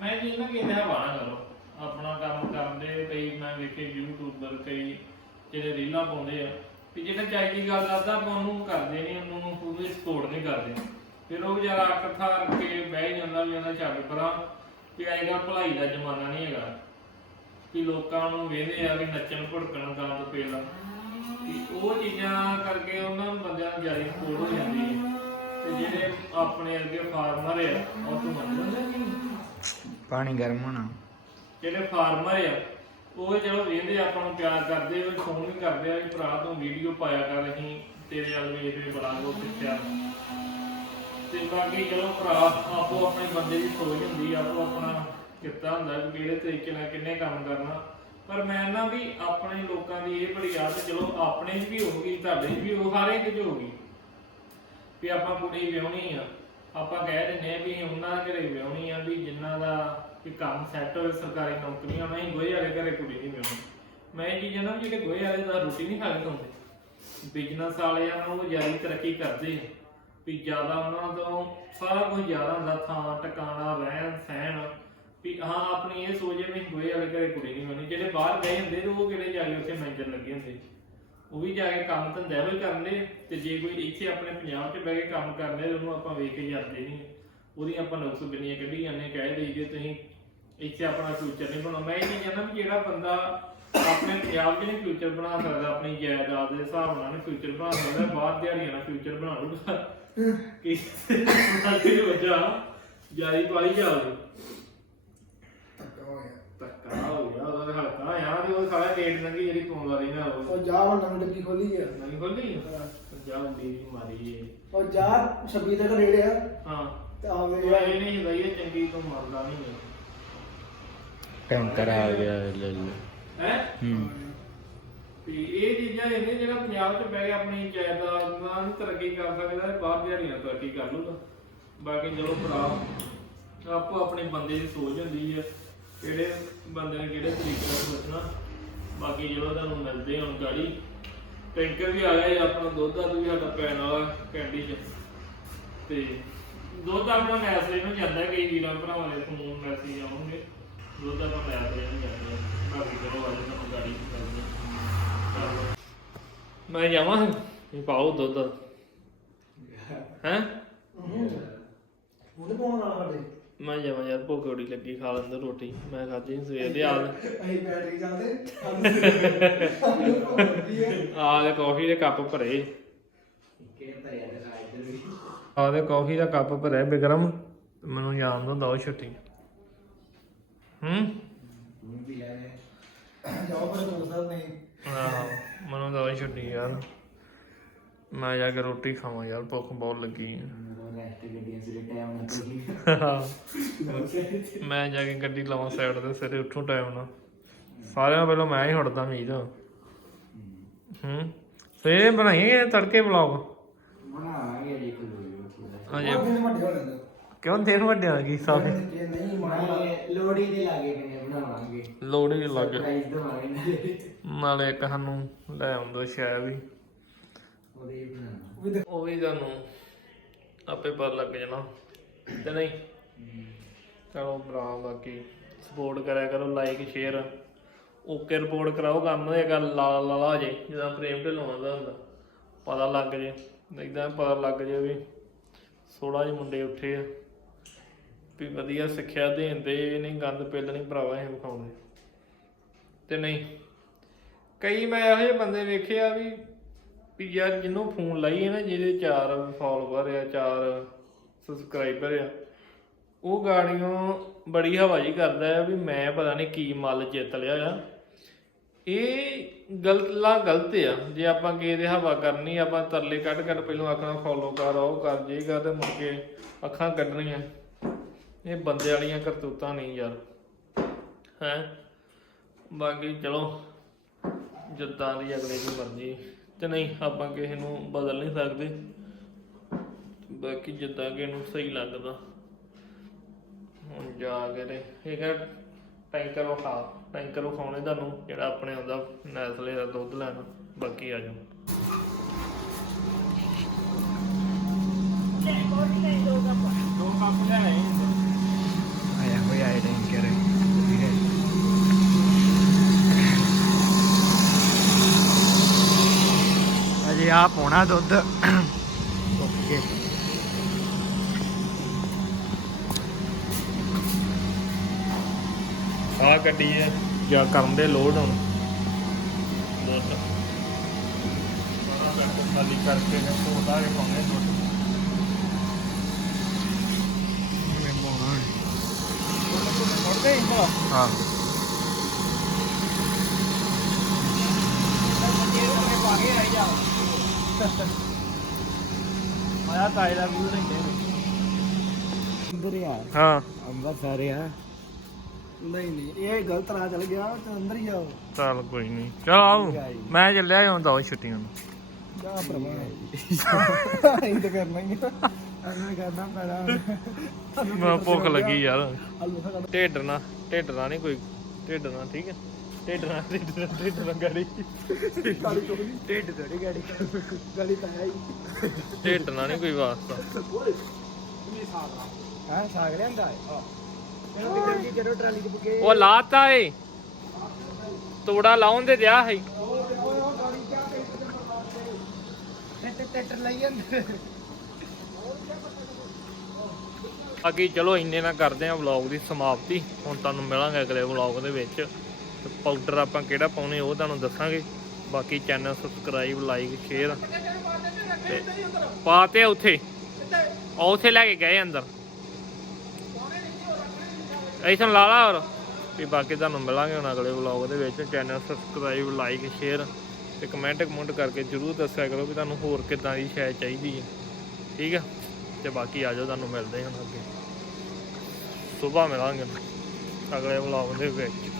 ਮੈਂ ਜੀ ਨਾ ਕਿਤੇ ਹਵਾ ਨਾ ਕਰੋ, ਆਪਣਾ ਕੰਮ ਕਰਦੇ ਕਈ ਮੈਂ ਵੇਖੇ ਯੂਟਿਊਬਰ ਕਈ ਜਿਹੜੇ ਰੀਲਾਂ ਪਾਉਂਦੇ ਆ, ਵੀ ਜਿਹੜਾ ਚਾਹੀਦੀ ਗੱਲ ਕਰਦਾ, ਆਪਾਂ ਉਹਨੂੰ ਕਰਦੇ ਨਹੀਂ ਉਹਨੂੰ ਪੂਰੀ ਸਪੋਰਟ ਨਹੀਂ ਕਰਦੇ। ਫਿਰ ਉਹ ਵਿਚਾਰਾ ਇਕੱਠਾ ਕਰਕੇ ਬਹਿ ਜਾਂਦਾ ਵੀ ਉਹਨਾਂ ਛੱਡ ਪਰਾਂ ਕਿ ਆਏਗਾ ਭਲਾਈ ਦਾ ਜ਼ਮਾਨਾ ਨਹੀਂ ਹੈਗਾ। ਕਿ ਲੋਕਾਂ ਨੂੰ ਵੇਖਦੇ ਆ ਵੀ ਨੱਚਣ ਭੜਕਣ ਗੰਦ ਪੇਲਾ ਵੀ ਉਹ ਚੀਜ਼ਾਂ ਕਰਕੇ ਉਹਨਾਂ ਨੂੰ ਬੰਦਿਆਂ ਨੂੰ ਜ਼ਿਆਦਾ ਸਪੋਰਟ ਹੋ ਜਾਂਦੀ ਹੈ। ਤੇ ਜਿਹੜੇ ਆਪਣੇ ਅੱਗੇ ਫਾਰਮਰ ਆ ਉਹ ਤੋਂ ਮੰਨਦੇ ਪਾਣੀ ਗਰਮ ਹੋਣਾ। ਜਿਹੜੇ ਫਾਰਮਰ ਆ ਉਹ ਚਲੋ ਵੇਖਦੇ ਆ, ਆਪਾਂ ਨੂੰ ਪਿਆਰ ਕਰਦੇ ਉਹ ਫੋਨ ਵੀ ਕਰਦੇ ਆ ਵੀ ਭਰਾ ਤੂੰ ਵੀਡੀਓ ਪਾਇਆ ਕਰ ਅਸੀਂ ਤੇਰੇ ਵੱਲ ਵੇਖ ਕੇ ਬੜਾ ਕੁਝ ਸਿੱਖਿਆ। ਤੇ ਬਾਕੀ ਚਲੋ ਭਰਾ, ਆਪੋ ਆਪਣੇ ਬੰਦੇ ਦੀ ਸੋਚ ਹੁੰਦੀ ਆ, ਆਪੋ ਆਪਣਾ ਕੀਤਾ ਹੁੰਦਾ ਕਿ ਕਿਹੜੇ ਤਰੀਕੇ ਨਾਲ ਕਿੰਨੇ ਕੰਮ ਕਰਨਾ। ਪਰ ਮੈਂ ਨਾ ਵੀ ਆਪਣੇ ਲੋਕਾਂ ਦੀ ਇਹ ਬੜੀ ਆਦਤ, ਚਲੋ ਆਪਣੇ 'ਚ ਵੀ ਹੋਊਗੀ, ਤੁਹਾਡੇ 'ਚ ਵੀ ਉਹ ਹਰ ਇੱਕ 'ਚ ਹੋਊਗੀ। ਵੀ ਆਪਾਂ ਕੁੜੀ ਵਿਆਹਣੀ ਆ, ਆਪਾਂ ਕਹਿ ਦਿੰਦੇ ਆ ਵੀ ਉਹਨਾਂ ਦੇ ਘਰੇ ਵਿਆਹਣੀ ਆ ਵੀ ਜਿਨ੍ਹਾਂ ਦਾ ਵੀ ਕੰਮ ਸੈੱਟ ਹੋਵੇ ਸਰਕਾਰੀ ਨੌਕਰੀਆਂ ਉਹਨਾਂ ਹੀ ਗੋਹੇ ਵਾਲੇ ਘਰੇ ਕੁੜੀ ਨਹੀਂ ਵਿਆਹਣੀ। ਮੈਂ ਇਹ ਚੀਜ਼ਾਂ ਨਾ ਜਿਹੜੇ ਗੋਹੇ ਵਾਲੇ ਦਾ ਰੋਟੀ ਨਹੀਂ ਖਾ ਕੇ ਹੁੰਦੇ। ਬਿਜ਼ਨਸ ਵਾਲਿਆਂ ਨੂੰ ਉਹ ਜ਼ਿਆਦਾ ਤਰੱਕੀ ਕਰਦੇ ਆ। ਵੀ ਜ਼ਿਆਦਾ ਉਹਨਾਂ ਤੋਂ ਸਾਰਾ ਕੁਝ ਜ਼ਿਆਦਾ ਹੁੰਦਾ, ਥਾਂ, ਟਿਕਾਣਾ, ਰਹਿਣ, ਸਹਿਣ, ਵੀ ਹਾਂ, ਆਪਣੀ ਇਹ ਸੋਚ ਹੈ ਵੀ ਗੋਹੇ ਵਾਲੇ ਘਰੇ ਕੁੜੀ ਨਹੀਂ ਹੋਣੀ। ਜਿਹੜੇ ਬਾਹਰ ਗਏ ਹੁੰਦੇ, ਤੇ ਉਹ ਕਿਹੜੇ ਜਾ ਕੇ ਉੱਥੇ ਮੈਨੇਜਰ ਲੱਗੇ ਹੁੰਦੇ? ਉਹ ਵੀ ਜਾ ਕੇ ਕੰਮ ਧੰਦਾ ਵੀ ਕਰਨੇ ਤੇ ਜੇ ਕੋਈ ਇੱਥੇ ਆਪਣੇ ਪੰਜਾਬ 'ਚ ਬਹਿ ਕੇ ਕੰਮ ਕਰਨੇ ਉਹਨੂੰ ਆਪਾਂ ਵੇਖ ਕੇ ਜਾਂਦੇ ਨਹੀਂ। ਉਹਦੀ ਆਪਾਂ ਨੁਕਸ ਬਿੰਨੀਆਂ ਕੱਢੀ ਜਾਂਦੇ ਕਹਿ ਦੇਈਏ ਤੁਸੀਂ, ਇੱਥੇ ਆਪਣਾ ਫਿਊਚਰ ਨਹੀਂ ਬਣਾਉਣਾ। ਮੈਂ ਇਹ ਨਹੀਂ ਕਹਿੰਦਾ ਵੀ ਜਿਹੜਾ ਬੰਦਾ ਆਪਣੇ ਪੰਜਾਬ 'ਚ ਨਹੀਂ ਫਿਊਚਰ ਬਣਾ ਸਕਦਾ, ਆਪਣੀ ਜਾਇਦਾਦ ਦੇ ਹਿਸਾਬ ਨਾਲ ਨਹੀਂ ਫਿਊਚਰ ਬਣਾ ਸਕਦਾ, ਬਾਹਰ ਦਿਹਾੜੀਆਂ ਨਾਲ ਫਿਊਚਰ ਬਣਾ ਲੂਗਾ ਕਿ ਸਾਡੀ ਵਜ੍ਹਾ ਜਾਰੀ ਪਾਲੀ ਜਾਵੇ ਧੱਕਾ ਹੋ ਗਿਆ। ਉਹਦਾ ਹਲਕਾ ਯਾਰ ਉਹ ਸਾਲਾ ਡੇਟ ਲੰਗੀ ਜਿਹੜੀ ਪਾਉਣ ਵਾਲੀ ਨਾ ਉਹ। ਉਹ ਜਾ ਹੁਣ ਨਵੀਂ ਡੱਬੀ ਖੋਲੀ ਆ। ਨਹੀਂ ਖੋਲੀ? ਪੰਜਾਬ ਦੀ ਮਾਰੀ ਏ ਉਹ ਜਾ 26 ਤੱਕ ਨੇੜੇ ਆ। ਹਾਂ। ਤੇ ਆਵੇ ਉਹ ਇਹ ਨਹੀਂ ਹੁੰਦਾ ਇਹ ਚੰਗੀ ਤੋਂ ਮਰਦਾ ਨਹੀਂ ਹੈ। ਟੈਂਕਰ ਆ ਗਿਆ ਲੈ ਲੈ। ਹੈ? ਹੂੰ। ਵੀ ਇਹ ਚੀਜ਼ਾਂ ਇਹਨੇ ਜਿਹੜਾ ਪੰਜਾਬ 'ਚ ਬਹਿ ਕੇ ਆਪਣੀ ਜਾਇਦਾਦ ਨਾਲ ਤਰੱਕੀ ਕਰ ਸਕਦਾ, ਇਹ ਬਾਹਰ ਦਿਹਾੜੀਆਂ ਤਰੱਕੀ ਕਰ ਲੂਗਾ ਬਾਕੀ ਚਲੋ ਭਰਾ, ਆਪੋ ਆਪਣੀ ਬੰਦੇ ਦੀ ਸੋਚ ਹੁੰਦੀ ਹੈ ਕਿਹੜੇ ਬੰਦੇ ਨੇ ਕਿਹੜੇ ਤਰੀਕੇ ਨਾਲ ਸੋਚਣਾ। ਬਾਕੀ ਜਦੋਂ ਤੁਹਾਨੂੰ ਮਿਲਦੇ ਹੁਣ ਗਾੜੀ, ਟੈਂਕਰ ਵੀ ਆ ਗਿਆ ਜੀ ਆਪਣਾ ਦੁੱਧ ਦਾ ਵੀ ਸਾਡਾ ਪੈਣ ਵਾਲਾ ਕੈਂਡੀ 'ਚ। ਤੇ ਦੁੱਧ ਆਪਣਾ ਨੈਸਲੇ ਨੂੰ ਜਾਂਦਾ ਕਈ ਵੀਰਾਂ ਭਰਾਵਾਂ ਦੇ ਫੋਨ ਮੈਸੇਜ ਆਉਣਗੇ। ਦੁੱਧ ਆਪਾਂ ਨੈਸਲੇ ਨੂੰ ਜਾਂਦੇ। ਬਾਕੀ ਚਲੋ ਅੱਜ ਤੁਹਾਨੂੰ ਗਾੜੀ ਕਰਦੇ ਹਾਂ ਮੈਂ ਜਾਵਾਂ ਇਹ ਪਾਓ ਦੁੱਧ। ਹੈ? ਉਹਨੇ ਪਾਉਣ ਵਾਲਾ ਸਾਡੇ। ਮੈਂ ਜਾਵਾਂ ਯਾਰ ਭੁੱਖ ਬੜੀ ਲੱਗੀ ਖਾ ਲੈਂਦਾ ਰੋਟੀ। ਮੈਂ ਖਾਧੀ ਨੀ ਸਵੇਰ ਦੇ ਆ ਅਸੀਂ ਬੈਟਰੀ ਕਾਫੀ ਦੇ ਕੱਪ ਭਰੇ। ਆ ਦੇ ਕਾਫੀ ਦਾ ਕੱਪ ਭਰਿਆ ਬਿਕਰਮ। ਤੇ ਮੈਨੂੰ ਜਾਣ ਦੋ ਦੋ ਛੁੱਟੀ। ਹੂੰ? ਜਾਓ ਪਰ ਦੋਸਤ ਨਹੀਂ। ਆਹੋ ਮੈਨੂੰ ਦੋ ਛੁੱਟੀ ਯਾਰ। ਮੈਂ ਜਾ ਕੇ ਰੋਟੀ ਖਾਵਾਂ ਯਾਰ ਭੁੱਖ ਬਹੁਤ ਲੱਗੀ ਹੈ ਮੈਂ ਜਾ ਕੇ ਗੱਡੀ ਲਾਵਾਂ ਸਾਈਡ ਤੇ ਸਵੇਰੇ ਉੱਠੂ ਟਾਈਮ ਨਾਲ। ਸਾਰਿਆਂ ਨਾਲੋਂ ਪਹਿਲਾਂ ਮੈਂ ਹੀ ਉੱਠਦਾ ਮੀਤ। ਹੂੰ ਸਵੇਰੇ ਬਣਾਈਏ ਤੜਕੇ ਵਲੌਗ ਹਾਂਜੀ ਦਿਨ ਵੱਡੇ ਹੋ ਜਾਂਦੇ। ਕਿਉਂ ਦਿਨ ਵੱਡੇ ਆ ਗਈ ਸਭ? ਜੇ ਨਹੀਂ ਲੋੜੀ ਦੇ ਲਾਗੇ ਕਿਨੇ ਬਣਾਵਾਂਗੇ। ਲੋੜੀ ਲੱਗ। ਪ੍ਰਾਈਜ਼ ਦਵਾਂਗੇ ਨਾਲੇ। ਇੱਕ ਸਾਨੂੰ ਲੈ ਆਉਂਦੋ ਸ਼ਾਇਦ ਵੀ। ਉਹਦੇ ਹੀ ਬਣਾਉਣਾ। ਉਹ ਵੀ ਤੁਹਾਨੂੰ ਆਪੇ ਪਤਾ ਲੱਗ ਜਾਣਾ। ਤੇ ਨਹੀਂ? ਚਲੋ ਭਰਾ ਬਾਕੀ ਸਪੋਰਟ ਕਰਿਆ ਕਰੋ ਲਾਈਕ ਸ਼ੇਅਰ ਓਕੇ ਰਿਪੋਰਟ ਕਰਾਓ ਕੰਮ ਇਹ ਗੱਲ ਲਾ ਲਾ ਲਾ ਜੇ ਜਦੋਂ ਪ੍ਰੇਮ ਢਿੱਲੋਂ ਆਉਂਦਾ ਹੁੰਦਾ। ਪਤਾ ਲੱਗ ਜੇ ਇਦਾਂ ਪਤਾ ਲੱਗ ਜੇ ਵੀ ਸੋੜਾ ਜਿਹੇ ਮੁੰਡੇ ਉੱਠੇ ਆ। ਵੀ ਵਧੀਆ ਸਿੱਖਿਆ ਦੇਣ ਦੇ ਇਹ ਨਹੀਂ ਗੰਦ ਪਿੱਲ ਨਹੀਂ ਭਰਾਵਾ ਇਹ ਵਿਖਾਉਂਦੇ ਤੇ ਨਹੀਂ, ਕਈ ਮੈਂ ਇਹੋ ਜਿਹੇ ਬੰਦੇ ਵੇਖੇ ਆ ਵੀ ਵੀ ਯਾਰ ਜਿਹਨੂੰ ਫੋਨ ਲਾਈ ਲਾਈਏ ਨਾ, ਜਿਹਦੇ ਚਾਰ ਫਾਲੋਵਰ ਆ, ਚਾਰ ਸਬਸਕ੍ਰਾਈਬਰ ਆ, ਉਹ ਗਾੜੀਆਂ ਬੜੀ ਹਵਾਜੀ ਕਰਦਾ ਹੈ ਵੀ ਮੈਂ ਪਤਾ ਨਹੀਂ ਕੀ ਮੱਲ ਜਿੱਤ ਲਿਆ ਆ। ਇਹ ਗਲਤਾਂ ਗਲਤ ਆ। ਜੇ ਆਪਾਂ ਕਿਸੇ ਦੇ ਹਵਾ ਕਰਨੀ, ਆਪਾਂ ਤਰਲੇ ਕੱਢ ਕੱਢ ਪਹਿਲਾਂ ਆਖਣਾ ਫੋਲੋ ਕਰ, ਉਹ ਕਰ ਜੇਗਾ ਤੇ ਮੁੜ ਕੇ ਅੱਖਾਂ ਕੱਢਣੀਆਂ। ਇਹ ਬੰਦੇ ਵਾਲੀਆਂ ਕਰਤੂਤਾਂ ਨਹੀਂ ਯਾਰ। ਹੈ? ਬਾਕੀ ਚਲੋ ਜਿੱਦਾਂ ਦੀ ਅਗਲੇ ਦੀ ਮਰਜ਼ੀ। ਤੇ ਨਹੀਂ ਆਪਾਂ ਕਿਸੇ ਨੂੰ ਬਦਲ ਨਹੀਂ ਸਕਦੇ। ਬਾਕੀ ਜਿੱਦਾਂ ਕਿ ਇਹਨੂੰ ਸਹੀ ਲੱਗਦਾ। ਹੁਣ ਜਾ ਕੇ ਤੇ ਇਹ ਕਹ ਟੈਂਕਰ ਵਿਖਾ ਟੈਂਕਰ ਵਿਖਾਉਣੇ ਤੁਹਾਨੂੰ ਜਿਹੜਾ ਆਪਣੇ ਆਉਂਦਾ ਨੈਸਲੇ ਦਾ ਦੁੱਧ ਲੈਣਾ। ਬਾਕੀ ਆ ਜਾਓ। ਦੋ ਕੱਪ ਲੈ ਆਏ ਆਇਆ ਹੋਇਆ ਹੈ ਟੈਂਕਰ ਅਜੇ ਆ ਪੋਣਾ ਦੁੱਧ। ਓਕੇ ਆ ਗੱਡੀ ਹੈ ਜਾਂ ਕਰਨ ਦੇ ਲੋਡ ਹੁਣ। ਦੁੱਧ। ਖਾਲੀ ਕਰਕੇ ਨੇ ਸੋਦਾ ਕੇ ਪਾਉਣੇ ਦੁੱਧ। ਮੈਂ ਮੁੜਦੇ ਹੀ ਭਲਾ ਹਾਂ ਆਇਆ ਤਾਏ ਦਾ ਵੀ ਲੈਂਦੇ ਅੰਦਰ ਯਾਰ ਹਾਂ। ਅੰਬਰ ਸਾਰੇ ਆ। ਨਹੀਂ ਨਹੀਂ ਇਹ ਗਲਤ ਰਾਹ ਚੱਲ ਗਿਆ ਤੇ ਅੰਦਰ ਹੀ ਜਾਓ। ਚੱਲ ਕੋਈ ਨਹੀਂ ਚਲ ਆਓ। ਮੈਂ ਚੱਲਿਆ ਹੁਣ ਦੋ ਛੁੱਟੀਆਂ ਨੂੰ। ਜਾ ਪ੍ਰਭਾ ਇਹ ਤਾਂ ਕਰਨਾ ਹੀ ਆ। ਐਵੇਂ ਕਰਨਾ ਪੈਣਾ। ਮੈਂ ਭੁੱਖ ਲੱਗੀ ਯਾਰ। ਹਲੋ ਖਾ ਢਿੱਡ ਨਾ ਢਿੱਡ ਨਾ ਨਹੀਂ ਕੋਈ ਢਿੱਡ ਨਾ ਠੀਕ ਹੈ ਢਿੱਡ ਨਾ ਢਿੱਡ ਨਾ ਢਿੱਡ ਨਾ ਗਾੜੀ। ਕਾਲੀ ਕੋਈ ਨਹੀਂ ਢਿੱਡ ਥੋੜੀ ਗਾੜੀ। ਗਲੀ ਤਾਂ ਹੈ ਹੀ। ਢਿੱਡ ਨਹੀਂ ਕੋਈ ਵਾਸਤਾ। ਹਾਂ ਸਾਗ ਲਿਆਂਦਾ ਹੈ ਇਹਨੂੰ ਕਿੱਧਰ ਕੀ ਕਰੋ ਟਰਾਲੀ ਚ ਬੁਕੇ। ਉਹ ਲਾਤਾ ਏ। ਤੋੜਾ ਲਾਉਣ ਦੇ। ਦਿਆ ਹੈ ਲਈ ਜਾਂਦੇ। ਬਾਕੀ ਚਲੋ ਇੰਨੇ ਨਾ ਕਰਦੇ ਆ ਵਲੌਗ ਦੀ ਸਮਾਪਤੀ। ਹੁਣ ਤੁਹਾਨੂੰ ਮਿਲਾਂਗੇ ਅਗਲੇ ਵਲੌਗ ਦੇ ਵਿੱਚ। ਤੇ ਪਾਊਡਰ ਆਪਾਂ ਕਿਹੜਾ ਪਾਉਣੇ ਉਹ ਤੁਹਾਨੂੰ ਦੱਸਾਂਗੇ। ਬਾਕੀ ਚੈਨਲ ਸਬਸਕ੍ਰਾਈਬ ਲਾਈਕ ਸ਼ੇਅਰ ਤੇ ਪਾਤੇ ਉੱਥੇ? ਉਹ ਉੱਥੇ ਲੈ ਕੇ ਗਏ ਅੰਦਰ। ਐਸਨ ਲਾ ਲਾ ਹੋਰ। ਵੀ ਬਾਕੀ ਤੁਹਾਨੂੰ ਮਿਲਾਂਗੇ ਹੁਣ ਅਗਲੇ ਵਲੌਗ ਦੇ ਵਿੱਚ। ਚੈਨਲ ਸਬਸਕ੍ਰਾਈਬ ਲਾਈਕ ਸ਼ੇਅਰ ਤੇ ਕਮੈਂਟ ਕਮੈਂਟ ਕਰਕੇ ਜਰੂਰ ਦੱਸਿਆ ਕਰੋ ਵੀ ਤੁਹਾਨੂੰ ਹੋਰ ਕਿੱਦਾਂ ਦੀ ਸ਼ਾਇਦ ਚਾਹੀਦੀ ਹੈ। ਠੀਕ ਹੈ ਤੇ ਬਾਕੀ ਆ ਜਾਓ, ਤੁਹਾਨੂੰ ਮਿਲਦੇ ਹਾਂ ਹੁਣ ਅੱਗੇ। ਸਵੇਰ ਮਿਲਾਂਗੇ ਅਗਲੇ ਵਲੌਗ ਦੇ ਵਿੱਚ।